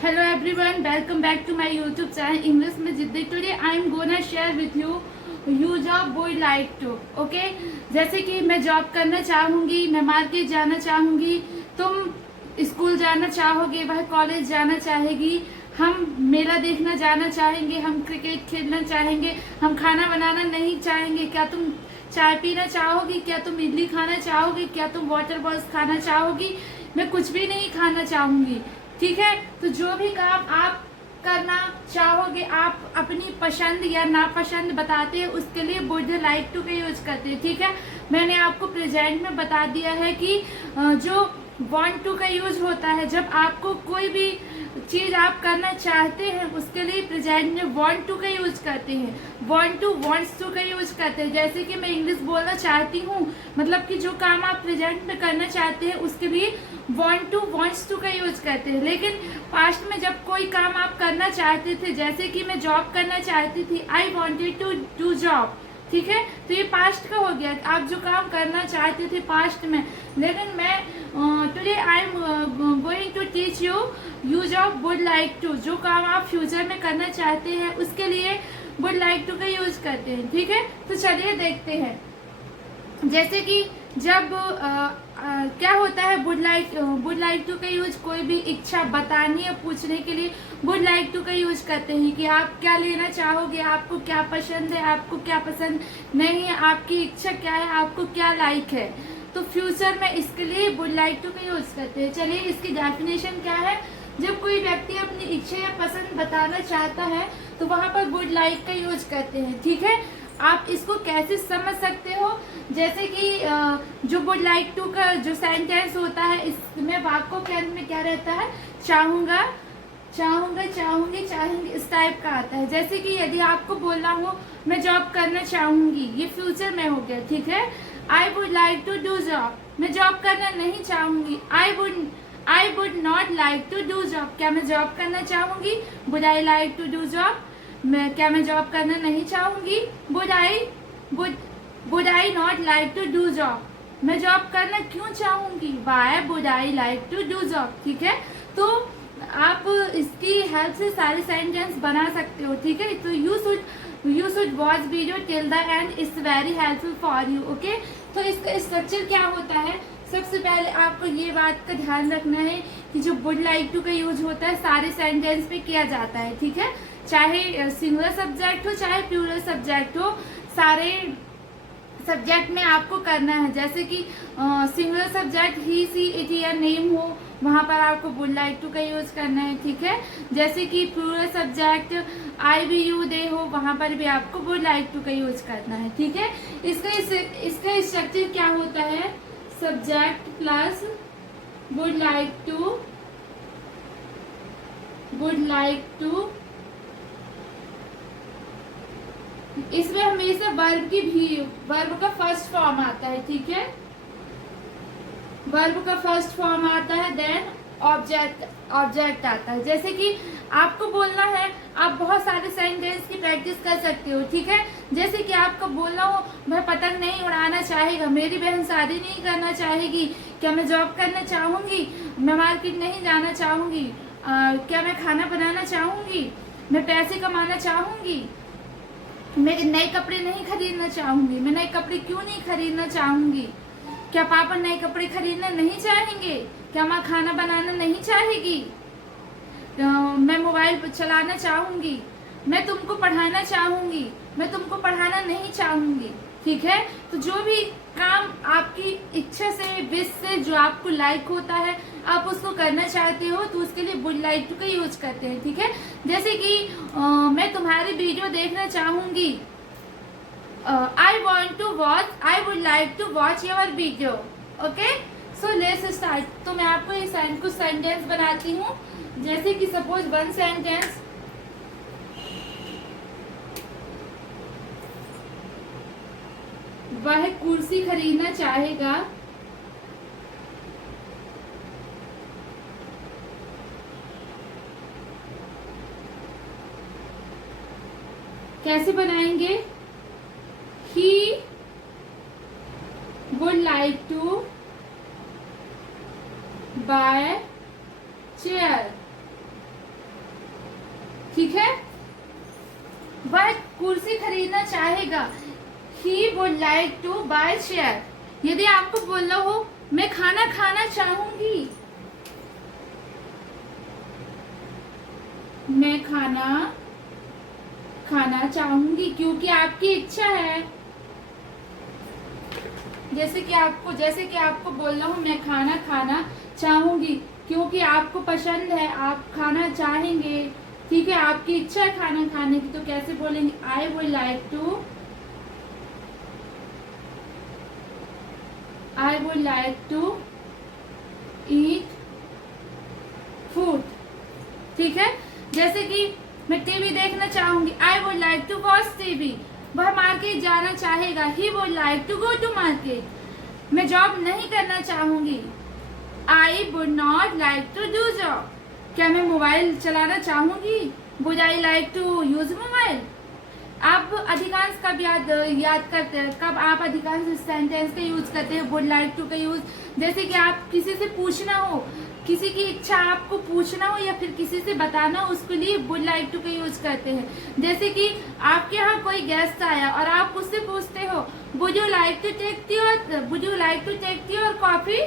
Hello everyone, welcome back to my YouTube channel English में जिद्दी. Today I am gonna share with you job would like to. Okay? जैसे कि मैं job करना चाहूँगी, मैं मार्केट जाना चाहूँगी, तुम स्कूल जाना चाहोगे, वह कॉलेज जाना चाहेगी, हम मेला देखना जाना चाहेंगे, हम क्रिकेट खेलना चाहेंगे, हम खाना बनाना नहीं चाहेंगे. क्या तुम चाय पीना चाहोगी? क्या तुम इडली खाना चाहोगी? क्या तुम वाटर बॉल्स खाना चाहोगी? मैं कुछ भी नहीं खाना चाहूँगी. ठीक है. तो जो भी काम आप करना चाहोगे, आप अपनी पसंद या नापसंद बताते हैं, उसके लिए वुड लाइक टू का यूज करते हैं. ठीक है. मैंने आपको प्रेजेंट में बता दिया है कि जो वांट टू का यूज होता है जब आपको कोई भी चीज आप करना चाहते हैं, उसके लिए प्रेजेंट में वांट टू का यूज करते हैं. वांट टू वांट्स टू का यूज करते हैं. जैसे कि मैं इंग्लिश बोलना चाहती हूँ, मतलब कि जो काम आप प्रेजेंट में करना चाहते हैं उसके लिए वांट टू वांट्स टू का यूज करते हैं. लेकिन पास्ट में जब कोई काम आप करना चाहते थे, जैसे कि मैं जॉब करना चाहती थी, I wanted to do job. ठीक है. तो ये पास्ट का हो गया, आप जो काम करना चाहते थे पास्ट में. लेकिन मैं today I am going to teach you job would like to. जो काम आप फ्यूचर में करना चाहते हैं उसके लिए वुड लाइक टू का यूज करते हैं. ठीक है. तो चलिए देखते हैं. जैसे कि जब क्या होता है वुड लाइक टू का यूज कोई भी इच्छा बतानी या पूछने के लिए वुड लाइक टू का यूज करते हैं कि आप क्या लेना चाहोगे, आपको क्या पसंद है, आपको क्या पसंद नहीं है, आपकी इच्छा क्या है, आपको क्या लाइक है. तो फ्यूचर में इसके लिए वुड लाइक टू का यूज करते हैं. चलिए इसकी डेफिनेशन क्या है. जब कोई व्यक्ति अपनी इच्छा या पसंद बताना चाहता है तो वहां पर वुड लाइक का यूज करते हैं. ठीक है. आप इसको कैसे समझ सकते हो. जैसे कि जो वुड लाइक टू का जो सेंटेंस होता है, इसमें वाक्यों के अंत में क्या रहता है, चाहूंगा, चाहूंगा, चाहूंगी, चाहेंगे, इस टाइप का आता है. जैसे कि यदि आपको बोलना हो मैं जॉब करना चाहूंगी, ये फ्यूचर में हो गया. ठीक है. I would like to do job. मैं जॉब करना नहीं चाहूंगी. I would not like to do job. क्या मैं जॉब करना चाहूंगी? Would I like to do job. क्या मैं जॉब करना नहीं चाहूंगी? Would I not like to do job. मैं जॉब करना क्यों चाहूंगी? Why would I like to do job. ठीक है. तो आप इसकी हेल्प से सारे सेंटेंस बना सकते हो. ठीक है. तो you should watch video till the end. It's very helpful for you. Okay. तो इसका स्ट्रक्चर क्या होता है. सबसे पहले आपको ये बात का ध्यान रखना है कि जो वुड लाइक टू का यूज होता है सारे सेंटेंस पे किया जाता है. ठीक है. चाहे सिंगुलर सब्जेक्ट हो चाहे प्लूरल सब्जेक्ट हो, सारे सब्जेक्ट में आपको करना है. जैसे कि singular subject he, she, it, या नेम हो, वहां पर आपको वुड लाइक टू का यूज करना है. ठीक है. जैसे कि plural subject I, we, you, they हो, वहां पर भी आपको वुड लाइक टू का यूज करना है. ठीक है. इसका स्ट्रक्चर क्या होता है. Subject plus would like to. इसमें हमेशा वर्ब का फर्स्ट फॉर्म आता है. ठीक है. वर्ब का फर्स्ट फॉर्म आता है, देन ऑब्जेक्ट आता है. जैसे कि आपको बोलना है, आप बहुत सारे सेंटेंस की प्रैक्टिस कर सकते हो. ठीक है. जैसे कि आपको बोलना हो मैं पतंग नहीं उड़ाना चाहेगा, मेरी बहन शादी नहीं करना चाहेगी, क्या मैं जॉब करना चाहूंगी, मैं मार्केट नहीं जाना चाहूंगी, क्या मैं खाना बनाना चाहूंगी, मैं पैसे कमाना चाहूंगी, मैं नए कपड़े नहीं खरीदना चाहूंगी. मैं नए कपड़े क्यों नहीं खरीदना चाहूंगी? क्या पापा नए कपड़े खरीदना नहीं चाहेंगे? क्या माँ खाना बनाना नहीं चाहेगी? मैं मोबाइल चलाना चाहूंगी. मैं तुमको पढ़ाना चाहूंगी. मैं तुमको पढ़ाना नहीं चाहूंगी. ठीक है. तो जो भी काम आपकी इच्छा से, विश से, जो आपको लाइक होता है, आप उसको करना चाहते हो, तो उसके लिए वुड लाइक टू का यूज करते हैं. ठीक है. जैसे कि मैं तुम्हारी वीडियो देखना चाहूंगी. I would like to watch your video. Okay. So let's start. तो मैं आपको ये कुछ सेंटेंस बनाती हूँ. जैसे कि सपोज वन सेंटेंस, वह कुर्सी खरीदना चाहेगा. कैसे बनाएंगे. He would like to buy chair. ठीक है। वह कुर्सी खरीदना चाहेगा। He would like to buy chair. यदि आपको बोलना हो मैं खाना खाना चाहूंगी, मैं खाना खाना चाहूंगी क्योंकि आपकी इच्छा है। जैसे कि आपको बोलना हो मैं खाना खाना चाहूंगी क्योंकि आपको पसंद है, आप खाना चाहेंगे, ठीक है, आपकी इच्छा है खाना खाने की, तो कैसे बोलेंगे? I would like to eat food, ठीक है। जैसे कि मैं टीवी देखना चाहूंगी, I would like to watch TV. वह मार्केट जाना चाहेगा, he would like to go to market. मैं जॉब नहीं करना चाहूंगी, I would not like to do job. क्या मैं मोबाइल चलाना चाहूंगी, would I like to use mobile. आप अधिकांश कब याद करते हैं, कब आप अधिकांश सेंटेंस का यूज करते हैं वुड लाइक टू का यूज? जैसे कि आप किसी से पूछना हो, किसी की इच्छा आपको पूछना हो या फिर किसी से बताना हो, उसके लिए वुड लाइक टू का यूज करते हैं। जैसे कि आपके यहाँ कोई गेस्ट आया और आप उससे पूछते हो would you like to take tea और कॉफी,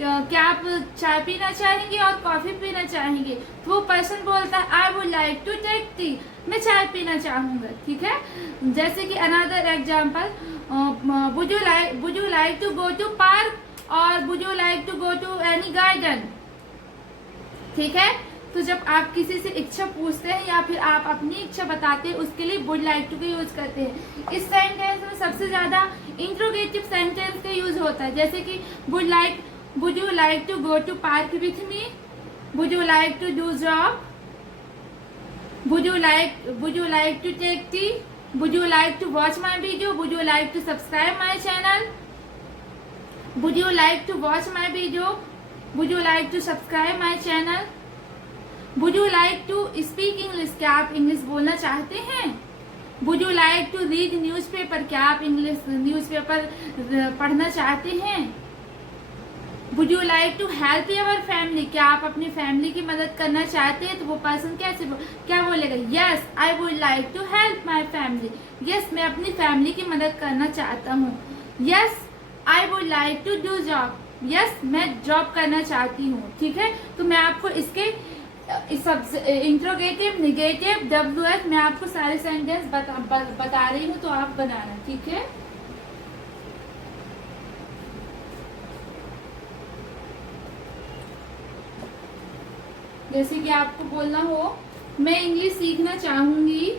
क्या आप चाय पीना चाहेंगे और कॉफी पीना चाहेंगे? तो वो पर्सन बोलता है I would like to take tea, मैं चाय पीना चाहूंगा, ठीक है। जैसे कि another example, would you like to go to park और would you like to go to any garden, ठीक है। तो जब आप किसी से इच्छा पूछते हैं या फिर आप अपनी इच्छा बताते हैं, उसके लिए वुड लाइक टू का यूज करते हैं। इस सेंटेंस में सबसे ज्यादा इंट्रोगेटिव सेंटेंस का यूज होता है। जैसे कि would you like to go to park with me, would you like to do job, would you like to take tea, would you like to watch my video, would you like to subscribe my channel, would you like to watch my video, would you like to subscribe my channel, would you like to speak English, क्या आप English बोलना चाहते हैं, would you like to read newspaper, क्या आप English newspaper पढ़ना चाहते हैं, would you like to help your family, क्या आप अपनी फैमिली की मदद करना चाहते हैं? तो वो पर्सन क्या बोलेगा? Yes I would like to help my family, yes मैं अपनी फैमिली की मदद करना चाहता हूँ। Yes I would like to do job, yes मैं जॉब करना चाहती हूँ, ठीक है। तो मैं आपको इसके इंट्रोगेटिव, निगेटिव, WH मैं आपको सारे सेंटेंस बता रही हूँ, तो आप बनाना, ठीक है। जैसे कि आपको बोलना हो मैं इंग्लिश सीखना चाहूंगी,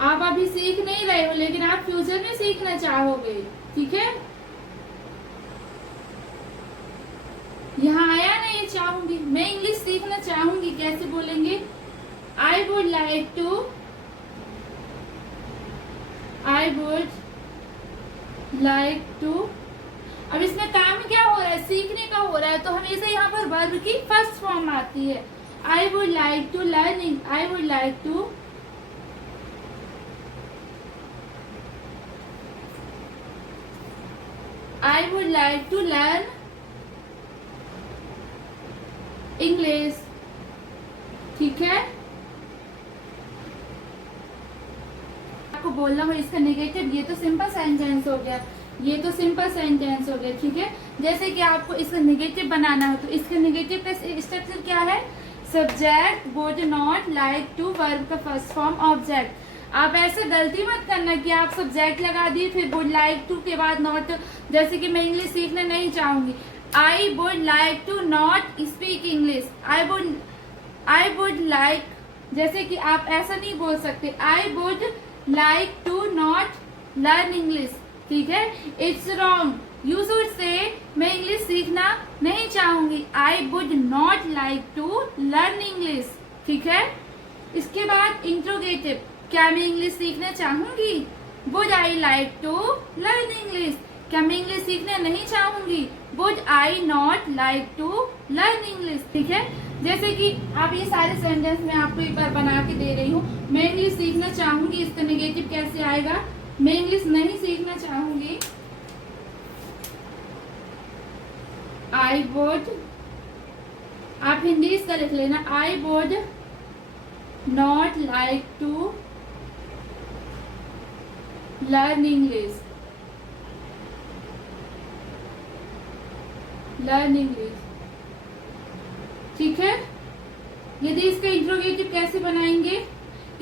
आप अभी सीख नहीं रहे हो लेकिन आप फ्यूचर में सीखना चाहोगे, ठीक है। यहाँ आया ना ये चाहूंगी, मैं इंग्लिश सीखना चाहूंगी, कैसे बोलेंगे? I would like to. अब इसमें काम क्या हो रहा है? सीखने का हो रहा है, तो हमेशा यहाँ पर वर्ब की फर्स्ट फॉर्म आती है। I would like to learning, I would like to learn English, ठीक है। आपको बोलना हो इसका नेगेटिव, ये तो सिंपल सेंटेंस हो गया, ठीक है। जैसे कि आपको इसका नेगेटिव बनाना हो, तो इसका नेगेटिव का स्ट्रक्चर क्या है? Subject would not like to, verb का फर्स्ट फॉर्म ऑब्जेक्ट। आप ऐसे गलती मत करना कि आप सब्जेक्ट लगा दिए फिर वुड लाइक टू के बाद नॉट। जैसे कि मैं इंग्लिश सीखना नहीं चाहूंगी, I would like to not speak English, I would like, जैसे कि आप ऐसा नहीं बोल सकते, I would like to not learn English, ठीक है। It's wrong, you should say मैं इंग्लिश सीखना नहीं चाहूंगी, I would not like to learn English, ठीक है। इसके बाद इंट्रोगेटिव, क्या मैं इंग्लिश सीखना चाहूंगी? Would I like to learn English, क्या मैं इंग्लिश सीखना नहीं चाहूंगी? Would I not like to learn English, ठीक है। जैसे कि आप ये सारे सेंटेंस मैं आपको एक बार बना के दे रही हूँ। मैं इंग्लिश सीखना चाहूंगी, इसका नेगेटिव कैसे आएगा? मैं इंग्लिश नहीं सीखना चाहूंगी, आई वुड आप हिंदी इसका लिख लेना, I would not like to learn English, learn English. ठीक है। यदि इसका इंट्रोगेटिव कैसे बनाएंगे,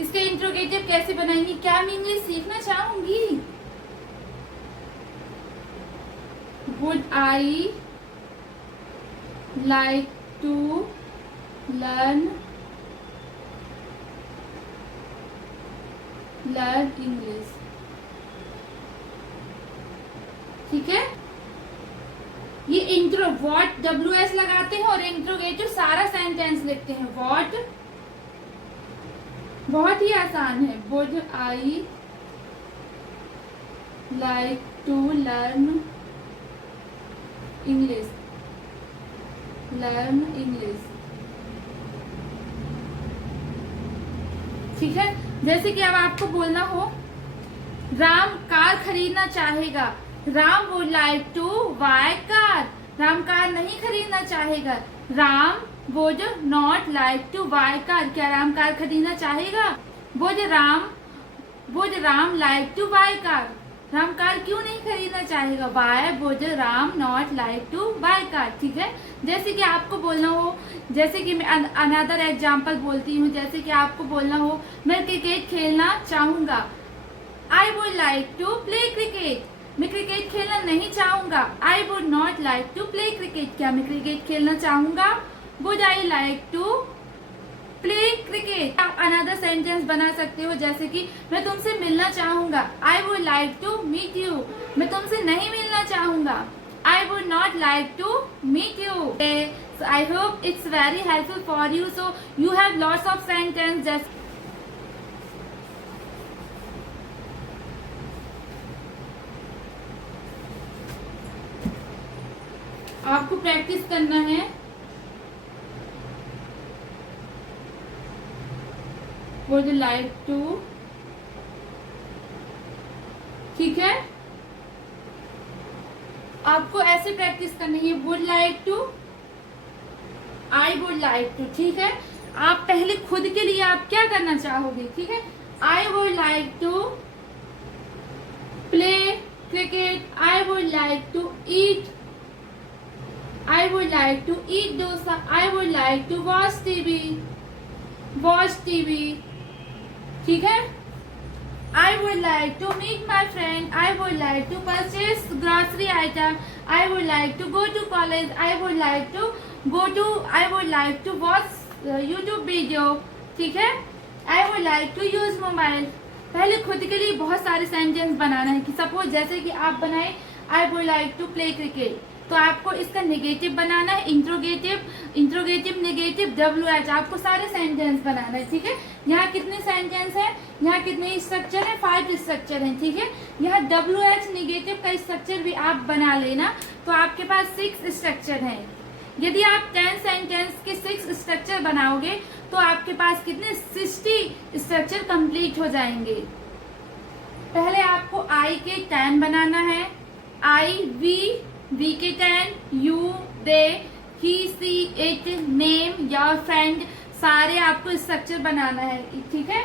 इसका इंट्रोगेटिव कैसे बनाएंगे, क्या मैं इंग्लिश सीखना चाहूंगी, would I like to learn English. ठीक है। ये इंट्रो व्हाट WS लगाते हैं और इंट्रोगेटिव सारा सेंटेंस लिखते हैं। व्हाट बहुत ही आसान है, would I like to learn English, learn English. ठीक है। जैसे कि अब आपको बोलना हो, राम कार खरीदना चाहेगा, Ram would like to buy car, Ram car नहीं खरीदना चाहेगा, Ram would not like to buy car, क्या राम कार खरीदना चाहेगा, would Ram like to buy car, Ram car क्यों नहीं खरीदना चाहेगा, buy would Ram not like to buy car. ठीक है। जैसे कि आपको बोलना हो, जैसे कि मैं अनदर एग्जांपल बोलती हूँ, जैसे कि आपको बोलना हो, मैं क्रिकेट खेलना चाहूंगा, I would like to play cricket, मैं क्रिकेट खेलना नहीं चाहूंगा, I would not like to play cricket, क्या मैं क्रिकेट खेलना चाहूंगा, would I like to play cricket. आप अनदर सेंटेंस बना सकते हो, जैसे कि मैं तुमसे मिलना चाहूंगा, I would like to meet you, मैं तुमसे नहीं मिलना चाहूंगा, I would not like to meet you. I hope it's very helpful for you, so you have lots of sentence. जैसे आपको प्रैक्टिस करना है, वुड लाइक टू। ठीक है। आपको ऐसे प्रैक्टिस करनी है, would like to, I would like to. ठीक है। आप पहले खुद के लिए आप क्या करना चाहोगे। ठीक है। I would like to play cricket, I would like to eat, I would like to eat dosa, I would like to watch TV, ठीक है। I would like to meet my friend, I would like to purchase grocery item, I would like to go to college, I would like to watch YouTube video। ठीक है। I would like to use mobile। पहले खुद के लिए बहुत सारे sentence बनाना है, कि सपोज जैसे कि आप बनाए I would like to play cricket, तो आपको इसका नेगेटिव बनाना है, इंट्रोगेटिव नेगेटिव WH, आपको सारे सेंटेंस बनाना है। ठीक है। यहाँ कितने सेंटेंस हैं, यहाँ कितने स्ट्रक्चर है, 5 स्ट्रक्चर हैं। ठीक है। यहाँ WH नेगेटिव का स्ट्रक्चर भी आप बना लेना, तो आपके पास 6 स्ट्रक्चर हैं। यदि आप 10 सेंटेंस के 6 स्ट्रक्चर बनाओगे तो आपके पास कितने 60 स्ट्रक्चर कंप्लीट हो जाएंगे। पहले आपको आई के 10 बनाना है, आई वी के 10, you they he she it name या फ्रेंड, सारे आपको स्ट्रक्चर बनाना है। ठीक है।